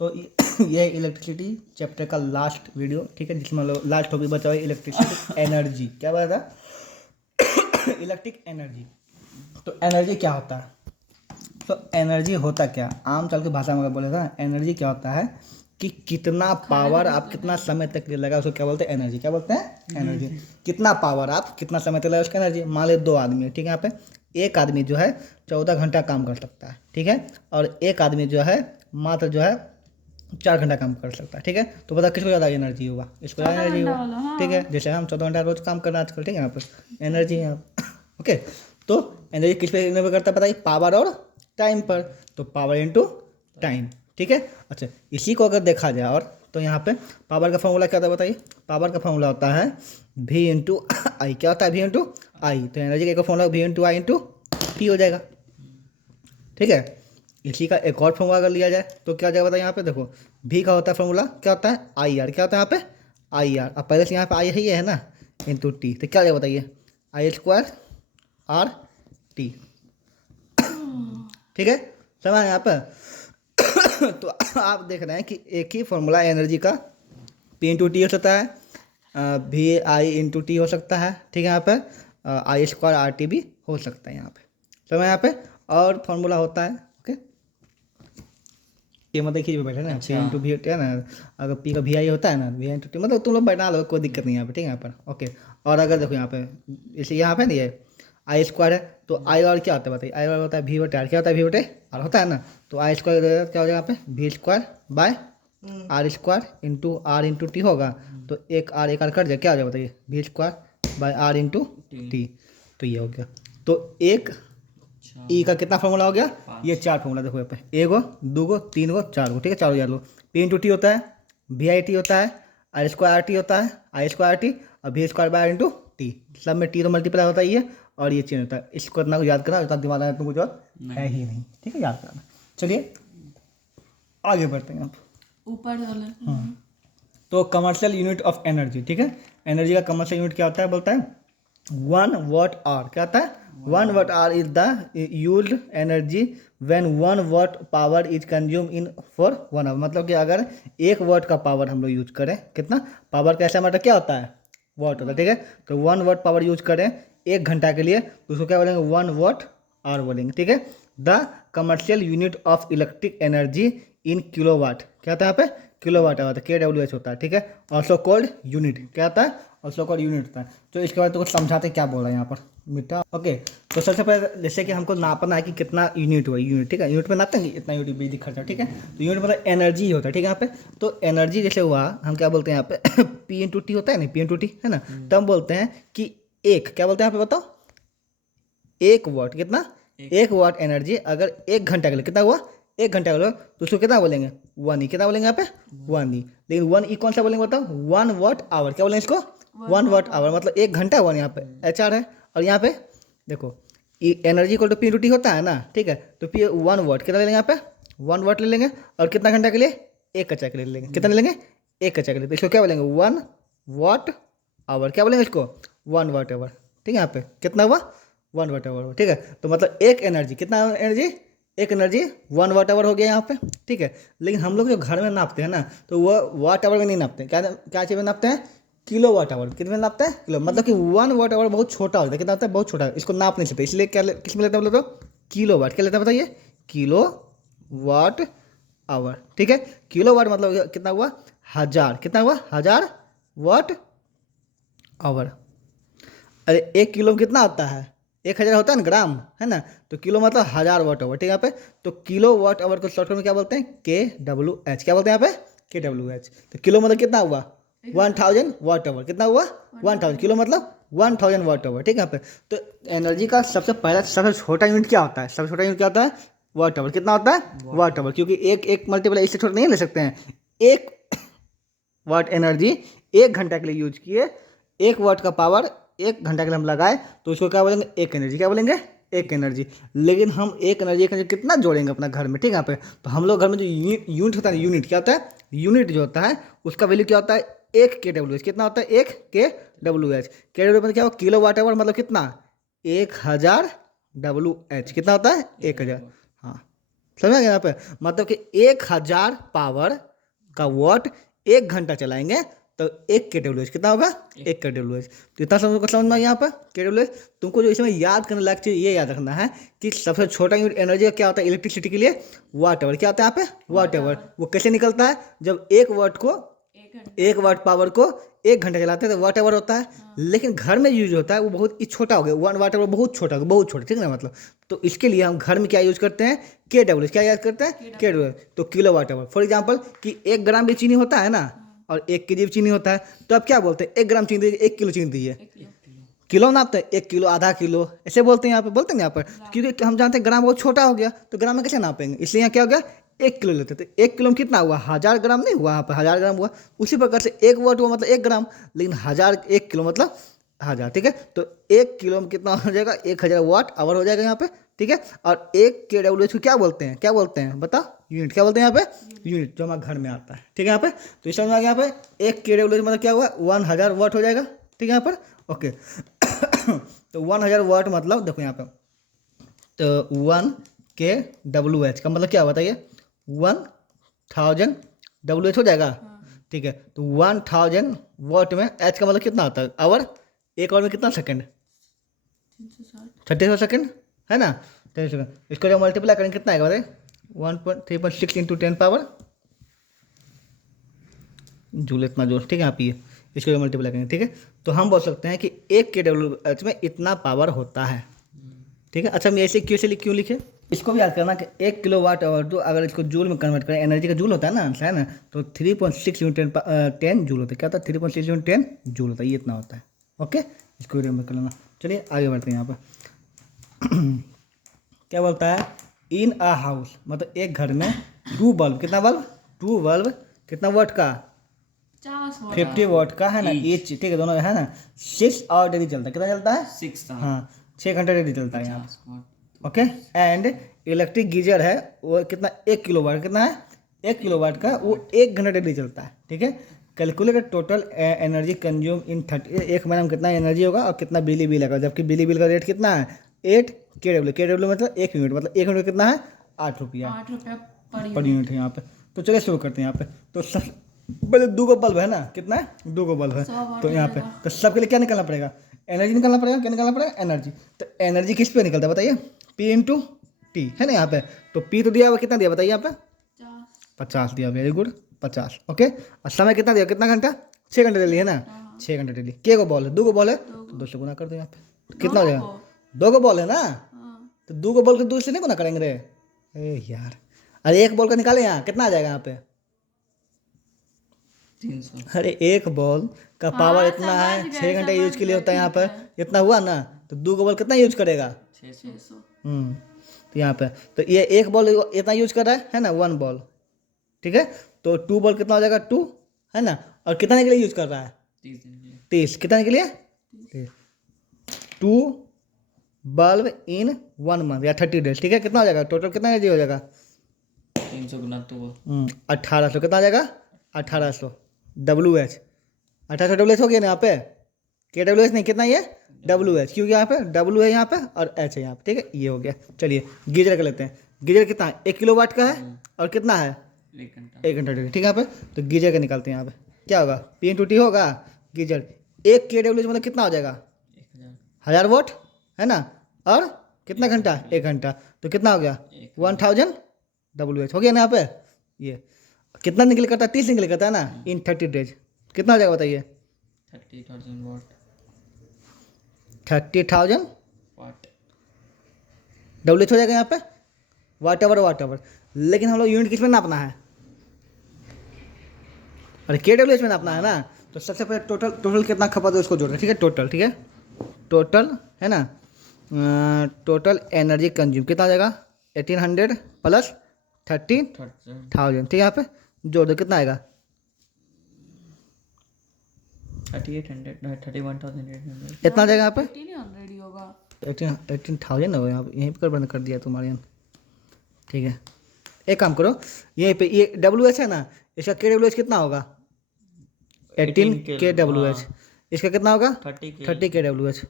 तो ये electricity chapter का लास्ट वीडियो, ठीक है, जिसमें लास्ट टॉपिक बचा हुआ है इलेक्ट्रिसिटी एनर्जी। क्या बात है? Electric energy. तो एनर्जी क्या होता है? तो एनर्जी होता क्या, आम चाल की भाषा में अगर बोले ना, एनर्जी क्या होता है कि कितना पावर आप कितना समय तक लगा उसको क्या बोलते हैं? एनर्जी। क्या बोलते हैं? एनर्जी। कितना पावर आप कितना समय तक लगा उसका एनर्जी। मान लो 2 आदमी है, ठीक है, यहाँ पे एक आदमी जो है 14 घंटा काम कर सकता है, ठीक है, और एक आदमी जो है मात्र जो है 4 घंटा काम कर सकता है, ठीक है। तो बता किसको ज़्यादा एनर्जी होगा? इसको ज़्यादा एनर्जी होगा, ठीक है। जैसे हम 14 घंटा रोज काम करना आजकल, ठीक है, यहाँ पर एनर्जी है ओके। तो एनर्जी किस पे निर्भर करता है बताइए? पावर और टाइम पर। तो पावर इनटू टाइम, ठीक है। अच्छा, इसी को अगर देखा जाए और तो यहाँ पे पावर का फॉर्मूला क्या होता है बताइए? पावर का फॉर्मूला होता है V इंटू आई। क्या होता है? V इंटू आई। तो एनर्जी का फॉर्मूला V इंटू आई इंटू पी हो जाएगा, ठीक है। इसी का एक और फॉर्मूला अगर लिया जाए तो क्या हो जाएगा बताइए? यहाँ पे देखो V का होता है फॉर्मूला, क्या होता है? I R. क्या होता है यहाँ पे? I R. अब पहले से यहाँ पे आई ही है ना, इंटू टी। तो क्या हो जाएगा बताइए? आई स्क्वायर आर टी, ठीक है। समझ यहाँ पे? तो आप देख रहे हैं कि एक ही फॉर्मूला एनर्जी का पी इंटू टी हो सकता है, वी आई इंटू टी हो सकता है, ठीक है। यहाँ पे आई स्क्वायर आर टी भी हो सकता है यहाँ पे। समझ यहाँ पे? और फॉर्मूला होता है ओके, ये मतलब देखिए बैठे ना, पी इंटू वी होता है ना, अगर पी का वी आई होता है ना, वी इंटू टी, मतलब तुम लोग बैठा लो, कोई दिक्कत नहीं है यहाँ पे, ठीक है, यहाँ पर ओके। और अगर देखो यहाँ पे इसे यहाँ पे नहीं है आई स्क्वायर है, तो आई और क्या होता है बताइए? आई और होता है वी बटे आर। क्या होता है? वी बटे आर होता है ना। तो आई स्क्वायर क्या हो जाएगा यहाँ पे? V square by R square into R into T होगा। तो एक आर कट जाए, क्या हो जाएगा बताइए? V square by R into T. तो ये हो गया। तो एक ई का कितना फॉर्मूला हो गया? ये 4 फॉर्मूला देखो यहाँ पे, 1 गो 2 गो 3 गो 4 गो, ठीक है, 4 याद लो। पी इंटू टी होता है, वी आई टी होता है, आई स्क्वायर आर टी होता है, आई स्क्वायर टी, और V square by R into T. सब में टी तो मल्टीप्लाई होता ही है, और ये चेंज होता है। इसको इतना याद करना, इतना दिमाग में तुमको जो है ही नहीं, ठीक है, याद करना। चलिए आगे बढ़ते हैं आप ऊपर वाला। तो कमर्शियल यूनिट ऑफ एनर्जी, ठीक है। एनर्जी का कमर्शियल यूनिट क्या होता है? बोलता है 1 वाट आवर। क्या होता है? 1 watt hour is the used energy when 1 watt power is consume in for 1 hour. मतलब कि अगर 1 वाट का पावर हम लोग यूज करें, कितना पावर का ऐसा मतलब क्या होता है? वाट होता है, ठीक है। तो 1 वाट पावर यूज करें 1 घंटा के लिए, तो उसको क्या बोलेंगे? 1 वाट आवर बोलेंगे, ठीक है। The commercial unit of electric energy in kilowatt. क्या होता है यहाँ पे? किलोवाट आवर, के डब्ल्यू एच होता है, ठीक है। Also called unit. क्या होता है? ऑल्सो कॉल्ड यूनिट होता है। तो इसके बाद तो कुछ समझाते क्या बोल रहा है यहाँ पर मिटा ओके। तो सबसे पहले जैसे कि हमको नापना है कि कितना यूनिट हुआ, यूनिट, ठीक है। यूनिट में नापते हैं कि इतना यूनिट बिजली खर्चा, ठीक है। तो यूनिट मतलब एनर्जी होता है, ठीक है। यहाँ पे तो एनर्जी जैसे हुआ, हम क्या बोलते हैं यहाँ पे? पी इंटू टी होता है ना, पी इंटू टी है ना। तो हम बोलते हैं कि एक, क्या बोलते हैं यहाँ पे बताओ? 1 वाट। कितना? 1 वाट एनर्जी अगर 1 घंटा के लिए कितना हुआ? 1 घंटा के लिए, तो उसको कितना बोलेंगे? 1 ई। कितना बोलेंगे यहाँ पे? 1 ई। लेकिन 1 ई कौन सा बोलेंगे बताओ? 1 वाट आवर। क्या बोलेंगे इसको? 1 वाट आवर, मतलब 1 घंटा 1 यहाँ पे एच आर है। और यहाँ पे देखो एनर्जी को तो पी टी होता है ना, ठीक है। तो पी 1 वाट कितना ले लेंगे यहाँ पे? 1 वाट ले लेंगे। और कितना घंटा के लिए? 1 कच्चा के लिए ले लेंगे। कितना ले लेंगे? 1 कच्चा के लिए। तो इसको क्या बोलेंगे? 1 वाट आवर। क्या बोलेंगे इसको? 1 वाट आवर, ठीक है। यहाँ पे कितना हुआ? 1 वाट आवर, ठीक है। तो मतलब एक एनर्जी, कितना एनर्जी? एक एनर्जी 1 वाट आवर हो गया यहाँ पे, ठीक है। लेकिन हम लोग जो घर में नापते हैं ना, तो वह वाट आवर में नहीं नापते हैं। क्या क्या चीज़ में नापते हैं? Kilo watt hour. कितने में नापते हैं? किलो। मतलब कि 1 वाट आवर बहुत छोटा होता है। कितना होता है? बहुत छोटा है, इसको नाप नहीं सकते, इसलिए क्या किस में लेते हैं बोले तो? Kilo watt. क्या लेते हैं बताइए? किलो वाट आवर, ठीक है। किलो वाट मतलब कितना हुआ? 1000। कितना हुआ? 1000 वाट आवर। अरे 1 किलो में कितना होता है? 1000 होता है ना ग्राम, है ना। तो किलो मतलब 1000 वाट आवर, ठीक है। यहाँ पे तो किलो वाट आवर को शॉर्ट में क्या बोलते हैं? के डब्ल्यू एच। क्या बोलते हैं यहाँ पे? के डब्ल्यू एच। तो किलो मतलब कितना हुआ? 1000 वाट आवर। कितना हुआ? 1000। किलो मतलब 1000 वाट आवर, ठीक है। यहाँ पे तो एनर्जी का सबसे पहला सबसे छोटा यूनिट क्या होता है? सबसे छोटा यूनिट क्या होता है? Watt hour. कितना होता है? वाट आवर, क्योंकि एक एक मल्टीप्लाई इससे छोटा नहीं ले सकते हैं। 1 वाट एनर्जी 1 घंटा के लिए यूज किए, 1 वाट का पावर 1 घंटा के लिए हम लगाए, तो उसको क्या बोलेंगे? एक एनर्जी। क्या बोलेंगे? एक एनर्जी। लेकिन हम एक एनर्जी कितना जोड़ेंगे अपना घर में, ठीक है। यहाँ पे तो हम लोग घर में जो यूनिट होता है, यूनिट क्या होता है? यूनिट जो होता है उसका वैल्यू क्या होता है? 1 के डब्ल्यू एच। कितना होता है? 1 के डब्ल्यू एच। के डब्ल्यू मतलब क्या हो? किलो वाट आवर मतलब कितना? 1000 डब्ल्यू एच। कितना होता है? 1000। हाँ समझ गए यहाँ पे, मतलब कि 1000 पावर का वॉट 1 घंटा चलाएंगे तो 1 kWh कितना होगा, 1 kWh। तो इतना समझ समझ में यहाँ पर kWh। तुमको जो इसमें याद करने लायक चीज़ ये याद रखना है कि सबसे छोटा यूनिट एनर्जी क्या होता है इलेक्ट्रिसिटी के लिए, वाट आवर। क्या होता है यहाँ पे, वाट आवर। वो कैसे निकलता है, जब 1 वाट पावर को 1 घंटा चलाते हैं तो वाट आवर होता है। लेकिन घर में यूज होता है वो बहुत ही छोटा हो गया, 1 वाट आवर बहुत छोटा हो गया, बहुत छोटा, ठीक है ना। मतलब तो इसके लिए हम घर में क्या यूज करते हैं, KW। क्या याद करते हैं, KW। तो kilo watt hour. For example कि 1 ग्राम भी चीनी होता है ना और 1 kg भी चीनी होता है, तो आप क्या बोलते हैं, 1 ग्राम चीनी दीजिए, 1 किलो चीनी दीजिए। किलो नापते हैं, 1 किलो, आधा किलो, ऐसे बोलते हैं यहाँ पे, बोलते हैं यहाँ पर, क्योंकि हम जानते हैं ग्राम बहुत छोटा हो गया तो ग्राम में कैसे नापेंगे, इसलिए यहाँ क्या हो गया, 1 किलो लेते थे। 1 किलो में कितना हुआ, 1000 ग्राम नहीं हुआ, यहाँ पर 1000 ग्राम हुआ। उसी प्रकार से 1 वाट हुआ मतलब 1 ग्राम, लेकिन 1 किलो मतलब 1000, ठीक है। तो 1 किलो में कितना हो जाएगा, 1000 वाट आवर हो जाएगा यहाँ पे, ठीक है। और 1 kWh को क्या बोलते हैं, क्या बोलते हैं बता, यूनिट। क्या बोलते हैं यहाँ पे, यूनिट, जो हमारे घर में आता है, ठीक है। यहाँ पे तो इस समझ आ गया, यहाँ पे 1 kWh मतलब क्या हुआ, 1000 वाट हो जाएगा, ठीक है यहाँ पर, ओके। तो 1000 वाट मतलब देखो यहाँ पे, तो 1 kWh का मतलब क्या बताइए, 1000 WH हो जाएगा, ठीक है। तो 1000 वाट में एच का मतलब कितना होता है, आवर। 1 आवर में कितना सेकंड, 3600 सेकंड, है ना। 36 सेकंड, इसको जब मल्टीप्लाई करेंगे कितना आएगा बताइए, 1.3.6 इंटू 10 पावर जूल, इतना जोर, ठीक है। आप ये इसको जब मल्टीप्लाई करेंगे, ठीक है। तो हम बोल सकते हैं कि 1 kWh में इतना पावर होता है, ठीक है। अच्छा, हम ऐसे क्यों लिखे, इसको भी याद करना कि 1 kW आवर तो अगर इसको जूल में कन्वर्ट करें, एनर्जी का जूल होता है ना आंसर, है ना। तो 3.6 × 10 जूल होता है। क्या होता है, 3.6 × 10 जूल होता है, ये इतना होता है, ओके। इसको रिमेंबर कर लेना। चलिए आगे बढ़ते हैं यहाँ पर। क्या बोलता है, इन अ हाउस मतलब एक घर में 2 बल्ब, कितना बल्ब, 2 बल्ब कितना वाट का, 50 वाट का, है ना, ईच, ठीक है, दोनों, है ना। 6 आवर डेली चलता है, कितना चलता है, 6 हाँ 6 घंटे डेली चलता है यहाँ, ओके। एंड इलेक्ट्रिक गीजर है वो कितना, 1 kW, कितना है, 1 kW का, वो 1 घंटा डेली चलता है, ठीक है। Calculate total energy consume in 30, एक महीने में कितना एनर्जी होगा और कितना बिजली बिल आएगा, जबकि बिजली बिल का रेट कितना है, 8 kW मतलब 1 यूनिट, मतलब 1 यूनिट कितना है, 8 रुपया पर यूनिट है यहाँ पे। तो चलिए शुरू करते हैं यहाँ पे। तो सब पहले 2 बल्ब है ना, कितना है, 2 बल्ब है। तो यहाँ पे तो सबके लिए क्या निकालना पड़ेगा, एनर्जी निकालना पड़ेगा। क्या निकालना पड़ेगा, एनर्जी। तो एनर्जी किस पे निकलता है बताइए, P × T, है ना यहाँ पे। तो P तो दिया हुआ, कितना दिया बताइए यहाँ पे, 50 दिया, वेरी गुड, 50, ओके। और समय कितना दिया, कितना घंटा, 6 घंटे डेली, है ना, 6 घंटे डेली। के को बॉल है, 2 बॉल है, तो 2 से गुना कर दो यहाँ पे, तो कितना हो जाएगा, 2 बॉल है ना, तो 2 बॉल को 2 से नहीं गुना करेंगे रे, अरे यार। अरे 1 बॉल का निकाले, यहाँ कितना आ जाएगा यहाँ पे, 300। अरे 1 बॉल का पावर इतना है, 6 घंटे यूज के लिए होता है यहाँ पर, इतना हुआ ना। तो 2 बॉल कितना यूज करेगा, 600। तो यहाँ पे तो ये 1 बॉल इतना यूज कर रहा है ना, 1 बॉल, ठीक है। तो 2 बॉल कितना हो जाएगा, 2, है ना। और कितने के लिए यूज कर रहा है, 30 दिन के लिए। 30, कितने के लिए, 2 बल्ब इन 1 मंथ या 30 डेज, ठीक है। कितना हो जाएगा, टोटल कितना एनर्जी हो जाएगा, 300 गुना तो 1800, कितना आ जाएगा, 1800 WH, 1800 WH हो गया ना यहाँ पे, KWH नहीं, कितना ये WH, क्योंकि यहाँ पे W है यहाँ पे और H है यहाँ पे, ठीक है। ये हो गया। चलिए गीजर का लेते हैं। गीजर कितना है, 1 kW का है और कितना है, 1 घंटा। 1 घंटा डेली, ठीक है। यहाँ पे तो गीजर का निकालते हैं यहाँ पे, क्या होगा, P × T होगा। गीजर 1 kWh मतलब कितना हो जाएगा, 1000 वाट, है ना। और कितना घंटा, 1 घंटा, तो कितना हो गया, 1000 WH हो गया ना यहाँ पे। ये कितना निकल करता है, 30 निकल करता है ना, इन 30 डेज, कितना हो जाएगा बताइए, 30,000 वाट 30,000 वाट। WH हो जाएगा यहाँ पे, वाट आवर। लेकिन हम लोग यूनिट किस में नापना है, अरे KWH में नापना है ना। तो सबसे पहले टोटल कितना खपत है उसको जोड़ना, ठीक है। टोटल, ठीक है, टोटल, है ना। टोटल एनर्जी कंज्यूम कितना आ जाएगा, 1800 प्लस 30,000, ठीक है। यहाँ पे जोड़ दो, कितना आएगा, 3800 31,800। इतना आ जाएगा यहाँ पे, 1800 होगा, 18,000 हो, यहाँ पे यहीं पर बंद कर दिया तुम्हारे यहाँ, ठीक है। एक काम करो, यहीं पे ये WH है ना, इसका KWH कितना होगा, 18 kWh, इसका कितना होगा, 30 kWh,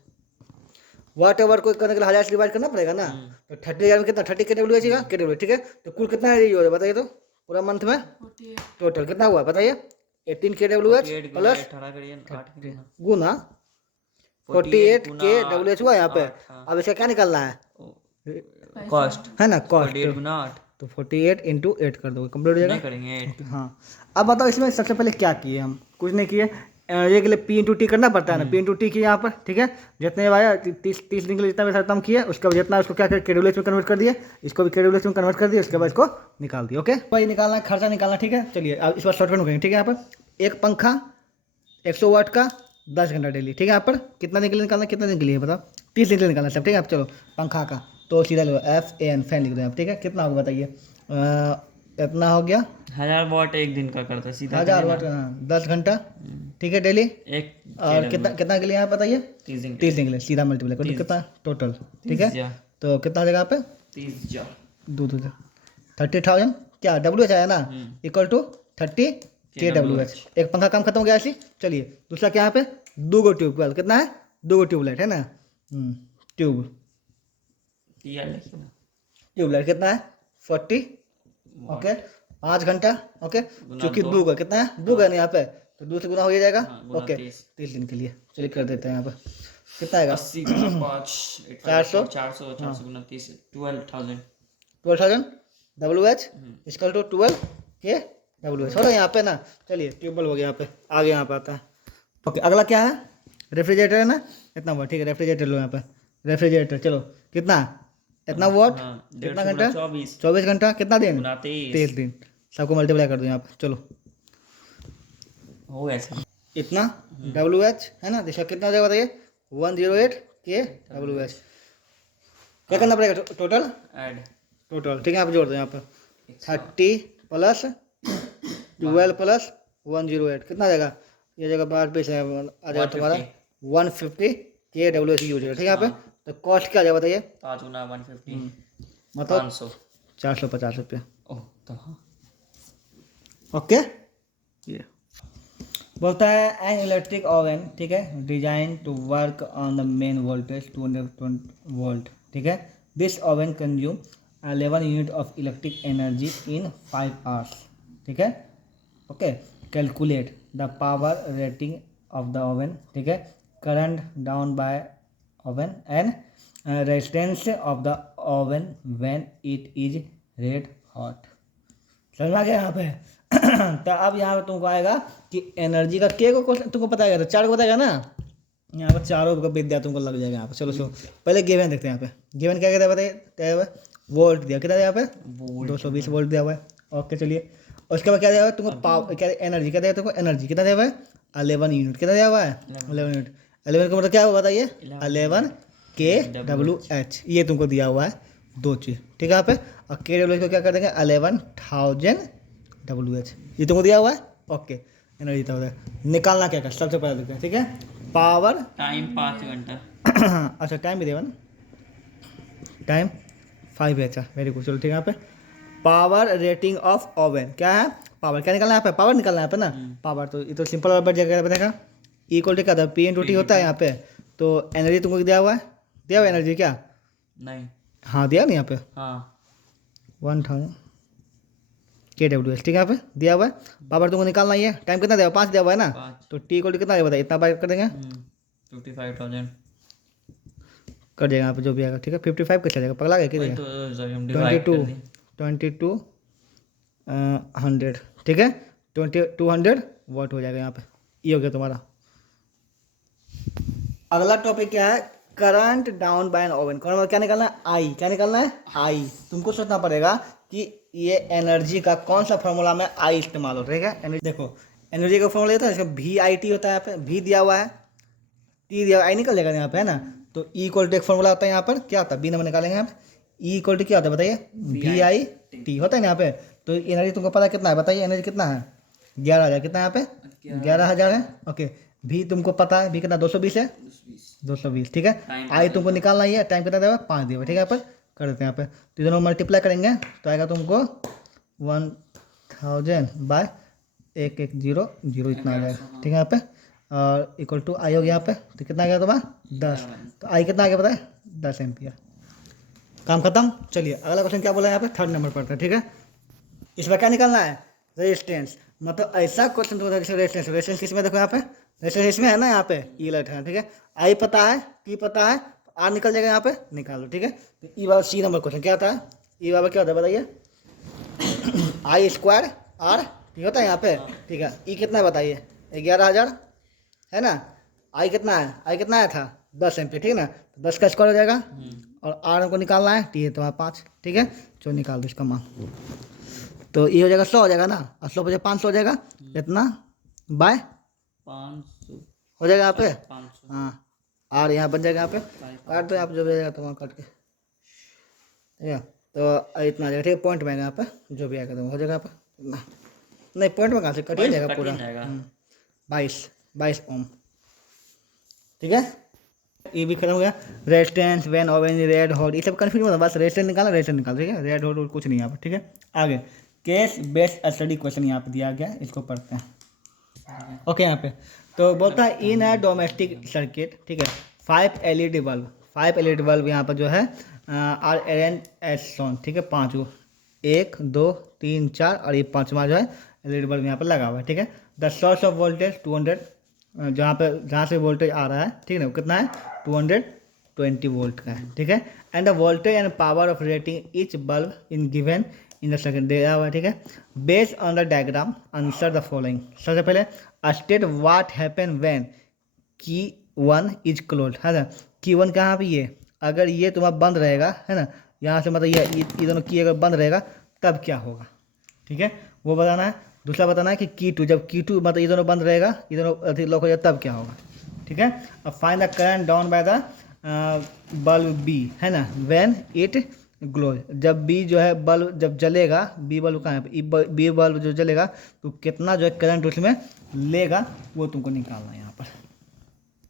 वाट आवर को करने के लिए 1000 से डिवाइड करना पड़ेगा ना। तो 30,000 में कितना 30 के डब्ल्यू एच के डब्ल्यू, ठीक है। तो कुल कितना है ये बताइए तो पूरा मंथ में टोटल कितना हुआ बताइए। 18 के डब्ल्यू एच 48 प्लस 18 करिए 8 गुना 48 गुना के डब्ल्यू एच हुआ यहाँ पे। 8, हाँ। अब इसका क्या निकालना है कॉस्ट है ना, कॉस्ट। 48 गुना 8 तो 48 इंटू 8 कर दोगे, कंप्लीट हो जाएगा। नहीं करेंगे 8 हाँ, अब बताओ इसमें सबसे पहले क्या किए हम, कुछ नहीं किए। ये के लिए पी इंटू टी करना पड़ता है ना, पी इंटू टी किए यहाँ पर, ठीक है। जितने आया 30 दिन के लिए जितना पैसा खत्म किया, उसके बाद जितना उसको क्या कर केडब्ल्यूएच में कन्वर्ट कर दिए, इसको भी केडब्ल्यूएच में कन्वर्ट कर दिए, उसके बाद इसको निकाल दिए। ओके, भाई निकालना है, खर्चा निकालना, ठीक है। चलिए अब इस बार शॉर्टकट में करेंगे, ठीक है। यहाँ पर एक पंखा 100 वाट का 10 घंटा डेली, ठीक है। यहाँ पर कितना दिन के लिए निकालना, कितना दिन के लिए बताओ, 30 दिन के लिए निकालना सब, ठीक है। आप चलो पंखा का तो सीधा लो FAN फैन लिख दो आप, ठीक है। कितना होगा बताइए, इतना हो गया 1000 वाट एक दिन का करता है सीधा 1000 वाट, 10 घंटा, ठीक है डेली। एक और कितना कितना के लिए यहाँ बताइए, 30 दिन 30 दिन के लिए, सीधा मल्टीप्लाई कर दो कितना टोटल, ठीक है। 30,000 तो कितना आ जाएगा यहाँ पे 30,000 दो 30,000 क्या डब्ल्यू एच आया ना, इक्वल टू 30 के डब्ल्यू एच। एक पंखा काम खत्म हो गया ऐसी। चलिए दूसरा क्या यहाँ पे, 2 गो ट्यूबवेल, कितना है 2 गो ट्यूबलाइट है ना, ट्यूबलाइट कितना है 40, ओके 5 घंटा, ओके। क्योंकि 2 का कितना है 2 का नहीं यहाँ पे, तो 2 से गुना हो ही जाएगा, ओके। 30 दिन के लिए चलिए कर देते हैं यहाँ पर, कितना आएगा 80 गुना 5 400 400 गुना 30 12,000 12,000 डब्ल्यू एच इसकल टू 12 के डब्ल्यू एच हो रहा है यहाँ पे ना। चलिए ट्यूबवेल हो गया यहाँ पे, आगे यहाँ पे आता है। ओके, अगला क्या है, रेफ्रिजरेटर है ना, इतना हुआ, ठीक है। रेफ्रिजरेटर लो यहाँ पे, रेफ्रिजरेटर चलो कितना, इतना वॉट, कितना घंटा 24 घंटा, कितना दिन 23 दिन, सबको मल्टीप्लाई कर दो यहाँ पे। चलो हो ऐसा इतना डब्ल्यू एच है ना, इसका कितना हो जाएगा बताइए 108 के डब्ल्यू एच। क्या करना पड़ेगा टोटल, ऐड टोटल, ठीक है। यहाँ पे जोड़ दो यहाँ पे 30 प्लस 12 प्लस 108 कितना आ जाएगा, ये जगह 12 पे आ जाएगा तुम्हारा 150 के डब्ल्यू एच यूज होगा, ठीक है। यहाँ पे तो कॉस्ट क्या आ जाएगा बताइए, 5 गुना 150 मतलब 500 450 रुपये, ओह तो हाँ ओके। ये बोलता है एन इलेक्ट्रिक ओवन, ठीक है, design to work on the main voltage 220 volt, ठीक है। This oven consume 11 unit of electric energy in 5 hours, ठीक है। Okay, calculate the power rating of the oven, ठीक है, current down by oven and resistance of the oven when it is red hot. समझ में आ गया यहाँ पे तो अब यहाँ पे तुमको आएगा कि एनर्जी का के को क्वेश्चन तुमको पता है, तो 4 को बताएगा ना, यहाँ पर चारों का विद्या तुमको लग जाएगा यहाँ पे। चलो पहले गिवन देखते हैं यहाँ पे, गिवन क्या कहता है बताइए, क्या है वोल्ट दिया, कितना दिया यहाँ पे 220 वोल्ट दिया हुआ है, ओके। चलिए उसके बाद क्या दिया हुआ है तुमको, पावर क्या एनर्जी, क्या दिया तुमको एनर्जी कितना दिया हुआ है 11 यूनिट, कितना दिया हुआ है 11 यूनिट। 11 का मतलब क्या हुआ बताइए 11 के डब्ल्यू एच, ये तुमको दिया हुआ है 2 चीज़, ठीक है। यहाँ पे और के डब्ल्यू एच को क्या कर देंगे 11,000 डब्ल्यू एच, ये तुमको दिया हुआ है, ओके। एनर्जी तो होता है, निकालना क्या कर सबसे पहले देखते हैं, ठीक है। पावर टाइम 5 घंटा अच्छा टाइम भी देगा ना, टाइम 5 है, अच्छा वेरी गुड। चलो ठीक है। यहाँ पे पावर रेटिंग ऑफ ओवन क्या है, पावर क्या निकालना है यहाँ पे, पावर निकालना है यहाँ पे ना, पावर तो ये तो सिंपल और बढ़ जाएगा, बताएगा इक्वल टू क्या था पी इन टू टी होता है यहाँ पे। तो एनर्जी तुमको दिया हुआ है एनर्जी क्या, नहीं हाँ दिया नहीं यहाँ पे हाँ 1000 के डब्ल्यू एच, ठीक है। यहाँ पे दिया हुआ है, पावर तुमको निकालना ही है, टाइम कितना दिया हुआ 5 दिया हुआ है ना, 5 तो टी इक्वल टू कितना बताइए, इतना बार कर देंगे 55,000 कर देगा यहाँ पे जो भी आएगा, ठीक है। 55 कैसे जाएगा, पगला गया वही क्या, तो जब हम डिवाइड कर दें 22 100, ठीक है 200 वाट हो जाएगा यहाँ पे, ये हो गया तुम्हारा। अगला टॉपिक क्या है, current down by an oven, current क्या निकालना है आई, क्या निकालना है आई। तुमको सोचना पड़ेगा कि ये एनर्जी का कौन सा फॉर्मूला में आई इस्तेमाल होता है, ठीक है। एनर्जी देखो, एनर्जी का फॉर्मूला होता है इसका VIT होता है, यहाँ पे V दिया हुआ है, T दिया हुआ, आई निकल जाएगा यहाँ पे है ना। तो E इक्वल टू एक फॉर्मूला होता है यहाँ पर, क्या होता है बी नंबर निकालेंगे यहाँ पे, E इक्वल टू क्या होता है बताइए VIT होता है ना यहाँ पे। तो एनर्जी तुमको पता कितना है बताइए, एनर्जी कितना है 11,000, कितना है यहाँ पे 11,000 है, ओके। भी तुमको पता है भी कितना 220 है 220, ठीक है। आई तुमको निकालना ही है, टाइम कितना देगा 5 देगा, ठीक है। यहाँ पर कर देते हैं यहाँ पे, तो दोनों मल्टीप्लाई करेंगे तो आएगा तुमको 1000 बाय 1100 इतना आ जाएगा, ठीक है। यहाँ पे और इक्वल टू आई हो गया यहाँ पे, तो कितना आ गया तुम्हारा 10, तो आई कितना आ गया पता है 10 एम्पियर। काम खत्म। चलिए अगला क्वेश्चन क्या बोला है यहाँ पे, 3rd नंबर पर था, ठीक है। इसमें क्या निकालना है, रेजिस्टेंस। मतलब ऐसा क्वेश्चन तो रेजिस्टेंस, रेजिस्टेंस किस में देखो यहाँ पे, रेजिस्टेंस इसमें है ना, यहाँ पे ई लाइट है, ठीक है। आई पता है, टी पता है, आर निकल जाएगा यहाँ पे, निकालो, ठीक है। तो ई बार सी नंबर क्वेश्चन क्या होता है, ई बार क्या होता है बताइए, आई स्क्वायर आर ठीक होता है यहाँ पे, ठीक है। ई कितना है बताइए, 11,000 है ना। आई कितना है, आई कितना आया था 10 एम्पियर, ठीक है ना। तो 10 का स्क्वायर हो जाएगा, और आर हमको निकालना है, टी है तुम्हारा 5, ठीक है। चलो निकाल दो इसका मान, तो ये हो जाएगा 100 हो जाएगा ना, और 100 बजे 500 हो जाएगा, इतना बाय 500 हो जाएगा यहाँ पे, 500 हाँ। आर यहाँ बन जाएगा यहाँ पे, काट दो यहाँ पे जो भी जाएगा तो वहाँ काट के, ठीक है। तो इतना आ जाएगा, ठीक है। पॉइंट में आएगा यहाँ पे, जो भी आएगा तो हो जाएगा यहाँ पे इतना। नहीं पॉइंट में कहाँ से कट ही जाएगा पूरा, 22 ओम, ठीक है। ये भी खत्म हो गया। Resistance, van, orange, red hot, ये सब कन्फ्यूज होता, बस रेजिस्टेंस निकाला, रेजिस्टेंस निकाल, ठीक है। रेड हॉट और कुछ नहीं यहाँ पर, ठीक है। आगे केस बेस्ड स्टडी क्वेश्चन यहाँ पे दिया गया, इसको पढ़ते हैं। ओके यहाँ पे तो बोलता है इन अ डोमेस्टिक सर्किट, ठीक है, 5 LED बल्ब, 5 LED बल्ब यहाँ पर जो है आर अरेंज एज शोन, ठीक है। 5 गो, 1 2 3 4 और ये 5वां जो है LED बल्ब यहाँ पर लगा हुआ है, ठीक है। द सोर्स ऑफ वोल्टेज 200, जहाँ से वोल्टेज आ रहा है, ठीक है ना, वो कितना है 220 वोल्ट का है, ठीक है। And the voltage and power of rating each bulb in given in the second दिया हुआ है, ठीक है। Based on the diagram answer the following. सबसे पहले स्टेट व्हाट हैपन व्हेन की 1 इज क्लोज, है ना। की 1 कहाँ पे, ये अगर ये तुम्हारा बंद रहेगा, है ना, यहाँ से मतलब ये दोनों की अगर बंद रहेगा तब क्या होगा, ठीक है, वो बताना है। दूसरा बताना है कि की 2, जब की 2 मतलब ये दोनों बंद रहेगा, ये दोनों अधिक लॉक हो जाए तब क्या होगा, ठीक है। अब find the current down by the bulb B, है ना, व्हेन इट ग्लो, जब बी जो है बल्ब जब जलेगा, बी बल्ब कहाँ है, बी बल्ब जो जलेगा तो कितना जो है करंट उसमें लेगा वो तुमको निकालना है यहाँ पर।